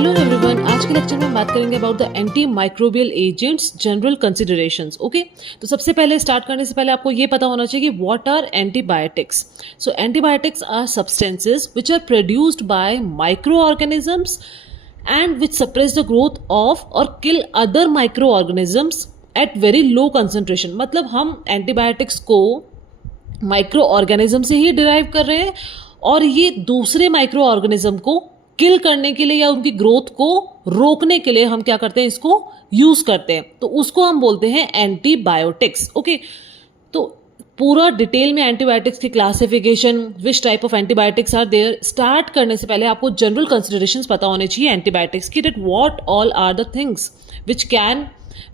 Hello everyone, आज के lecture में हम बात करेंगे about the anti microbial agents general considerations. Okay, तो सबसे पहले स्टार्ट करने से पहले आपको ये पता होना चाहिए कि what are antibiotics. So antibiotics are substances which are produced by micro organisms and which suppress the growth of or kill other micro organisms at very low concentration. मतलब हम एंटीबायोटिक्स को माइक्रो ऑर्गेनिज्म से ही derive कर रहे हैं और ये दूसरे माइक्रो ऑर्गेनिज्म को किल करने के लिए या उनकी ग्रोथ को रोकने के लिए हम क्या करते हैं, इसको यूज करते हैं, तो उसको हम बोलते हैं एंटीबायोटिक्स। ओके, तो पूरा डिटेल में एंटीबायोटिक्स की classification, which type of antibiotics are there, start करने से पहले आपको जनरल कंसिडरेशंस पता होने चाहिए एंटीबायोटिक्स की, that what all are the things which can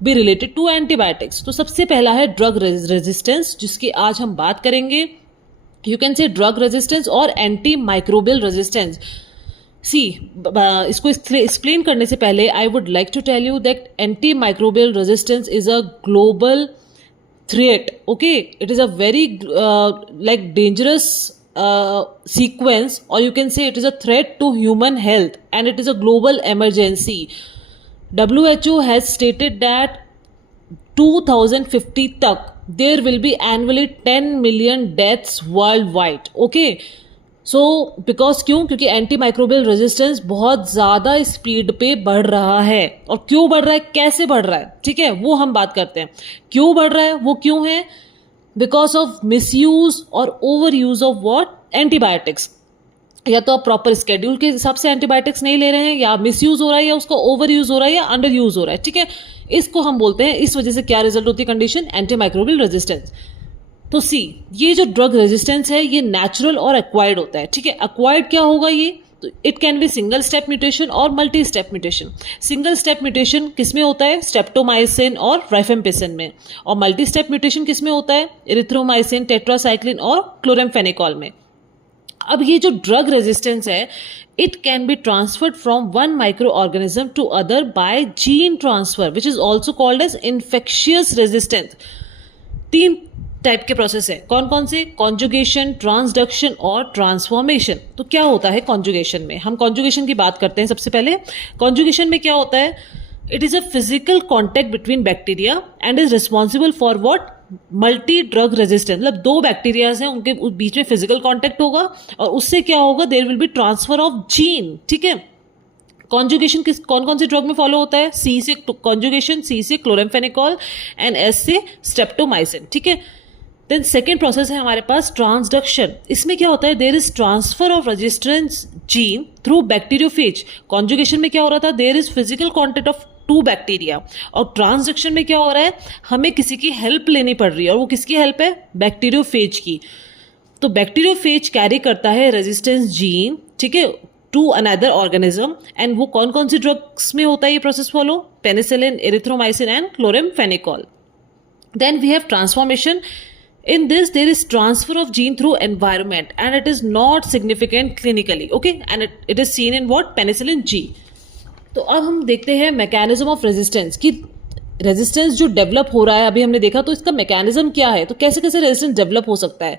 be related to antibiotics. तो सबसे पहला है ड्रग रेजिस्टेंस, जिसकी आज हम बात करेंगे। You can say drug resistance और एंटी माइक्रोबियल रेजिस्टेंस। सी, इसको एक्सप्लेन करने से पहले I would like to tell you that antimicrobial resistance is a global threat. Okay, it is a very like dangerous sequence, or you can say it is a threat to human health, and it is a global emergency. WHO has stated that 2050 तक there will be annually 10 million deaths worldwide. Okay, so because क्योंकि anti microbial resistance बहुत ज़्यादा speed पे बढ़ रहा है। और क्यों बढ़ रहा है, कैसे बढ़ रहा है, ठीक है, वो हम बात करते हैं। क्यों बढ़ रहा है, वो क्यों है, बिकॉज ऑफ मिसयूज और over use of what, antibiotics. या तो आप प्रॉपर स्केड्यूल के हिसाब से एंटीबायोटिक्स नहीं ले रहे हैं, या मिसयूज हो रहा है, या उसका ओवर यूज हो रहा है, या अंडर यूज हो रहा है, ठीक है। इसको हम बोलते हैं, इस वजह से क्या रिजल्ट होती है कंडीशन, एंटी माइक्रोबियल रेजिस्टेंस। तो सी, ये जो ड्रग रेजिस्टेंस है ये नेचुरल और एक्वायर्ड होता है, ठीक है। एक्वायर्ड क्या होगा ये, तो it can be single step mutation और multi step mutation. Single step mutation किसमें होता है, स्ट्रेप्टोमाइसिन और राइफेम्पिसिन में, और मल्टी स्टेप म्यूटेशन किसमें होता है, एरिथ्रोमाइसिन, टेट्रासाइक्लिन और क्लोरेमफेनिकॉल में। अब ये जो ड्रग रेजिस्टेंस है, it can be transferred from one microorganism to other by gene transfer, which is also called as infectious resistance. तीन टाइप के प्रोसेस है, कौन कौन से, कॉन्जुगेशन, ट्रांसडक्शन और ट्रांसफॉर्मेशन। तो क्या होता है कॉन्जुगेशन में, हम कॉन्जुगेशन की बात करते हैं सबसे पहले। कॉन्जुगेशन में क्या होता है, it is a physical contact between bacteria and is responsible for what, multi drug resistance. मतलब दो बैक्टीरियाज हैं, उनके बीच में फिजिकल कॉन्टैक्ट होगा और उससे क्या होगा, there will be transfer of gene, ठीक है। कॉन्जुगेशन किस कौन कौन से ड्रग में फॉलो होता है, सी से कॉन्जुगेशन, सी से क्लोरेमफेनिकॉल एंड एस से स्ट्रेप्टोमाइसिन, ठीक है। देन सेकेंड प्रोसेस है हमारे पास ट्रांसडक्शन। इसमें क्या होता है, there is transfer of resistance gene through bacteriophage. Conjugation में क्या हो रहा था, there is physical contact of two bacteria, और ट्रांसडक्शन में क्या हो रहा है, हमें किसी की हेल्प लेनी पड़ रही है, और वो किसकी हेल्प है, बैक्टीरियोफेज की। तो बैक्टीरियोफेज कैरी करता है रेजिस्टेंस जीन, ठीक है, टू अनदर ऑर्गेनिज्म। एंड वो कौन कौन सी ड्रग्स में होता है ये process follow, penicillin, erythromycin and chloramphenicol. Then we have transformation. In this, there is transfer of gene through environment and it is not significant clinically, okay? And it is seen in what, penicillin G. तो अब हम देखते हैं mechanism of resistance की, resistance जो develop हो रहा है अभी हमने देखा, तो इसका मैकेनिज्म क्या है, तो कैसे कैसे रेजिस्टेंस डेवलप हो सकता है।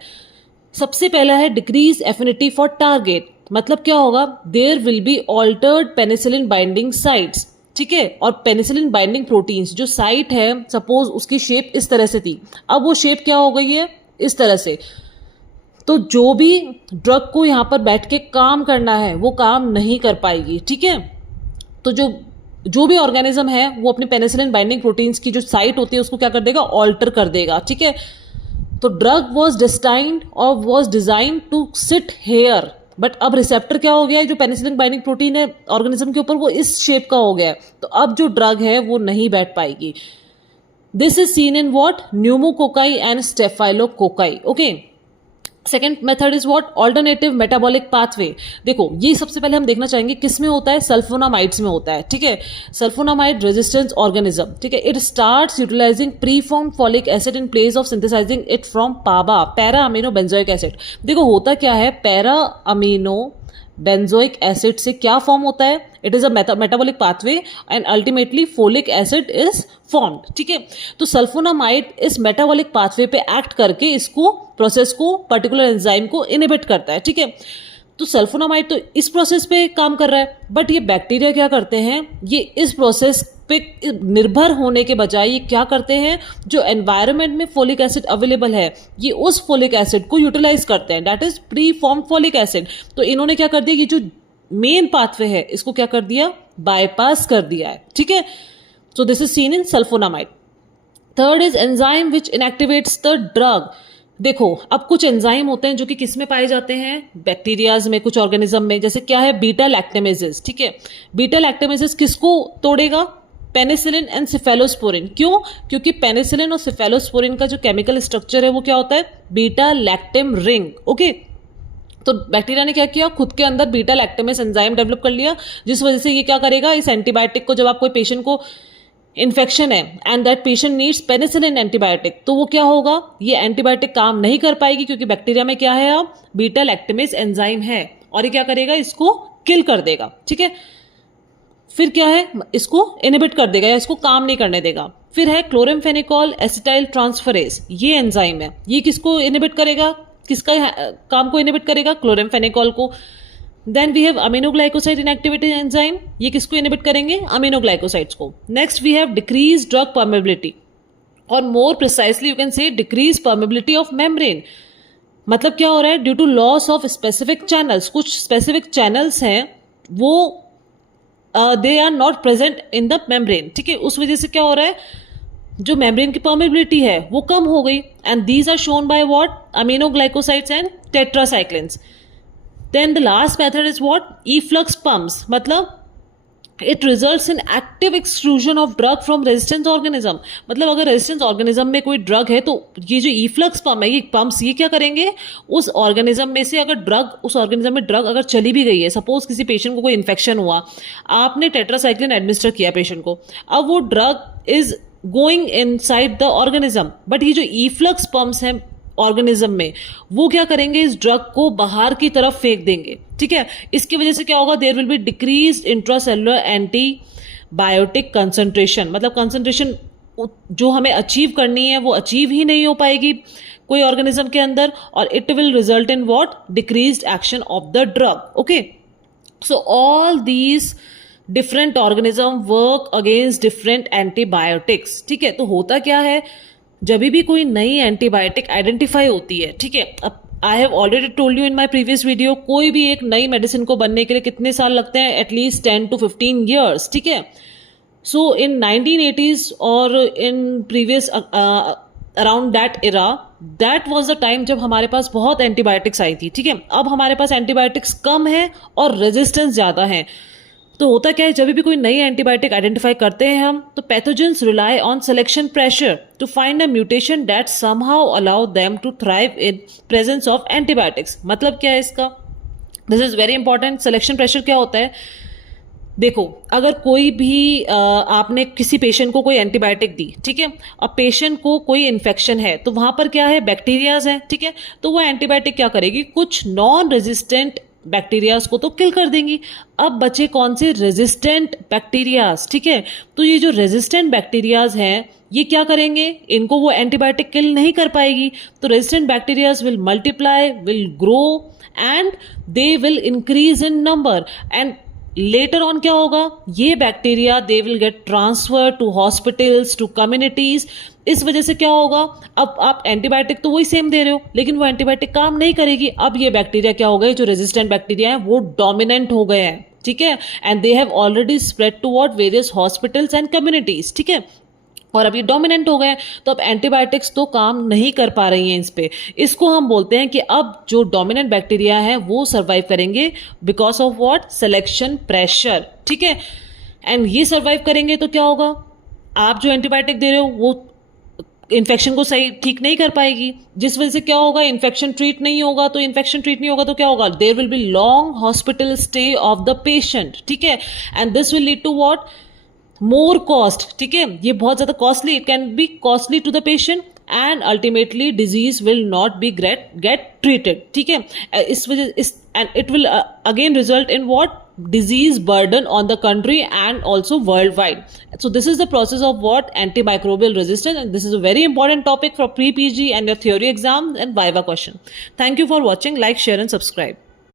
सबसे पहला है डिक्रीज एफिनिटी फॉर टारगेट। मतलब क्या होगा, there will be altered penicillin binding sites, ठीक है, और पेनिसिलिन बाइंडिंग प्रोटीन्स जो साइट है, सपोज उसकी शेप इस तरह से थी, अब वो शेप क्या हो गई है, इस तरह से। तो जो भी ड्रग को यहाँ पर बैठ के काम करना है वो काम नहीं कर पाएगी, ठीक है। तो जो भी ऑर्गेनिज्म है वो अपने पेनिसिलिन बाइंडिंग प्रोटीन्स की जो साइट होती है उसको क्या कर देगा, ऑल्टर कर देगा, ठीक है। तो ड्रग वॉज डिस्टाइंड और was design to sit here, but अब रिसेप्टर क्या हो गया है, जो पेनिसिलिन बाइंडिंग प्रोटीन है ऑर्गेनिज्म के ऊपर, वो इस शेप का हो गया है, तो अब जो ड्रग है वो नहीं बैठ पाएगी। This is seen in what, pneumococci and staphylococci, okay. Second method is what, alternative metabolic pathway. देखो ये सबसे पहले हम देखना चाहेंगे किस में होता है, सल्फोनामाइड्स में होता है, ठीक है। सल्फोनामाइड रेजिस्टेंस ऑर्गेनिज्म, ठीक है, it starts utilising pre form folic acid in place of synthesising it from PABA, para amino benzoic acid. देखो होता क्या है, पैरा अमीनो बेंजोइक एसिड से क्या फॉर्म होता है, it is a metabolic pathway and ultimately folic acid is formed, ठीक है। तो सल्फोनामाइड इस मेटाबॉलिक पाथवे पे एक्ट करके इसको प्रोसेस को, पर्टिकुलर एंजाइम को इनहिबिट करता है, ठीक है। तो सल्फोनामाइड तो इस प्रोसेस पे काम कर रहा है, बट ये बैक्टीरिया क्या करते हैं, ये इस प्रोसेस पे निर्भर होने के बजाय ये क्या करते हैं, जो एनवायरनमेंट में फोलिक एसिड अवेलेबल है ये उस फोलिक एसिड को यूटिलाइज करते हैं, that is pre form folic acid. तो इन्होंने क्या कर दिया, ये जो मेन पाथवे है इसको क्या कर दिया, बाईपास कर दिया है, ठीक है। So this is seen in sulfonamide. Third is enzyme which inactivates the drug. देखो, अब कुछ एंजाइम होते हैं जो कि किस में पाए जाते हैं, बैक्टीरियाज में, कुछ ऑर्गेनिज्म में, जैसे क्या है, बीटा लैक्टेमेजेस, ठीक है। बीटा लैक्टेमेजेस किसको तोड़ेगा, पेनिसिलिन एंड सिफेलोस्पोरिन। क्यों, क्योंकि पेनिसिलिन और सिफेलोस्पोरिन का जो केमिकल स्ट्रक्चर है वो क्या होता है, बीटा लैक्टेम रिंग, ओके। तो बैक्टीरिया ने क्या किया, खुद के अंदर बीटा लैक्टेमेस एंजाइम डेवलप कर लिया, जिस वजह से ये क्या करेगा, इस एंटीबायोटिक को, जब आप कोई पेशेंट को इन्फेक्शन है and that patient needs penicillin antibiotic, तो वो क्या होगा, ये एंटीबायोटिक काम नहीं कर पाएगी, क्योंकि बैक्टीरिया में क्या है, अब बीटा लैक्टेमेस एंजाइम है, और ये क्या करेगा, इसको किल कर देगा, ठीक है। फिर क्या है, इसको इनहिबिट कर देगा या इसको काम नहीं करने देगा। फिर है क्लोरेमफेनिकॉल एसिटाइल ट्रांसफरेज, ये एंजाइम है, ये किसको इनहिबिट करेगा, किसका काम को इनहिबिट करेगा, क्लोरेमफेनिकॉल को। Then we have aminoglycoside inactivating enzyme, ये किसको इनहिबिट करेंगे, अमीनोग्लाइकोसाइड्स को। Next we have decrease drug permeability, or more precisely you can say decrease permeability of membrane. मतलब क्या हो रहा है, due to loss of specific channels, कुछ स्पेसिफिक चैनल्स हैं वो they are not present in the membrane, ठीक है। उस वजह से क्या हो रहा है, जो मेम्ब्रेन की परमेबिलिटी है वो कम हो गई, and these are shown by what, aminoglycosides and tetracyclines. Then the last method is what? Efflux pumps. मतलब it results in active exclusion of drug from resistant organism. मतलब अगर resistant organism में कोई drug है तो ये जो efflux pump है, ये pumps ये क्या करेंगे, उस organism में से अगर drug, उस organism में drug अगर चली भी गई है, सपोज किसी पेशेंट को कोई इन्फेक्शन हुआ, आपने टेट्रासाइक्लिन एडमिनिस्टर किया पेशेंट को, अब वो drug is going inside the organism, but ये जो efflux pumps हैं ऑर्गेनिज्म में, वो क्या करेंगे, इस ड्रग को बाहर की तरफ फेंक देंगे, ठीक है। इसकी वजह से क्या होगा, there will be decrease intracellular antibiotic concentration. मतलब कंसंट्रेशन जो हमें अचीव करनी है वो अचीव ही नहीं हो पाएगी कोई ऑर्गेनिज्म के अंदर, और it will result in what, decreased action of the drug, okay. So all these different organism work against different antibiotics, ठीक है। तो होता क्या है, जब भी कोई नई एंटीबायोटिक आइडेंटिफाई होती है, ठीक है, अब I have already told you in my previous video, कोई भी एक नई मेडिसिन को बनने के लिए कितने साल लगते हैं, एटलीस्ट 10 to 15 ईयर्स, ठीक है। सो इन 1980s और in previous around that era, that was the time जब हमारे पास बहुत एंटीबायोटिक्स आई थी, ठीक है। अब हमारे पास एंटीबायोटिक्स कम है और रेजिस्टेंस ज़्यादा है। तो होता क्या है, जब भी कोई नई एंटीबायोटिक आइडेंटिफाई करते हैं हम, तो pathogens rely on selection pressure to find a mutation that somehow allow them to thrive in presence of antibiotics. मतलब क्या है इसका, this is very important. Selection pressure क्या होता है, देखो, अगर कोई भी आपने किसी पेशेंट को कोई एंटीबायोटिक दी, ठीक है, अब पेशेंट को कोई इन्फेक्शन है, तो वहां पर क्या है, बैक्टीरियाज हैं, ठीक है। तो वो एंटीबायोटिक क्या करेगी, कुछ नॉन रेजिस्टेंट बैक्टीरियाज को तो किल कर देंगी। अब बचे कौन से, रेजिस्टेंट बैक्टीरियाज, ठीक है। तो ये जो रेजिस्टेंट बैक्टीरियाज हैं ये क्या करेंगे, इनको वो एंटीबायोटिक किल नहीं कर पाएगी, तो resistant bacterias will multiply, will grow and they will increase in number, and later on क्या होगा, ये bacteria they will get transfer to hospitals, to communities. इस वजह से क्या होगा, अब आप एंटीबायोटिक तो वही सेम दे रहे हो, लेकिन वो एंटीबायोटिक काम नहीं करेगी। अब ये बैक्टीरिया क्या हो गए, जो रेजिस्टेंट बैक्टीरिया है वो डोमिनेंट हो गए हैं, ठीक है, and they have already spread to what, various hospitals and communities, ठीक है। और अब ये डोमिनेंट हो गए, तो अब एंटीबायोटिक्स तो काम नहीं कर पा रही हैं इस पे। इसको हम बोलते हैं कि अब जो डोमिनेंट बैक्टीरिया है वो सर्वाइव करेंगे because of what, selection pressure, ठीक है। एंड ये सर्वाइव करेंगे तो क्या होगा, आप जो एंटीबायोटिक दे रहे हो वो इन्फेक्शन को सही ठीक नहीं कर पाएगी, जिस वजह से क्या होगा, इन्फेक्शन ट्रीट नहीं होगा। तो इन्फेक्शन ट्रीट नहीं होगा तो क्या होगा, there will be long hospital stay of the patient, ठीक है, and this will lead to what, more cost, ठीक है। ये बहुत ज्यादा costly, it can be costly to the patient, and ultimately disease will not be get treated, ठीक है। इस वजह and it will again result in what, disease burden on the country and also worldwide. So this is the process of what, antimicrobial resistance, and this is a very important topic for pre-PG and your theory exams and viva question. Thank you for watching. Like, share and subscribe.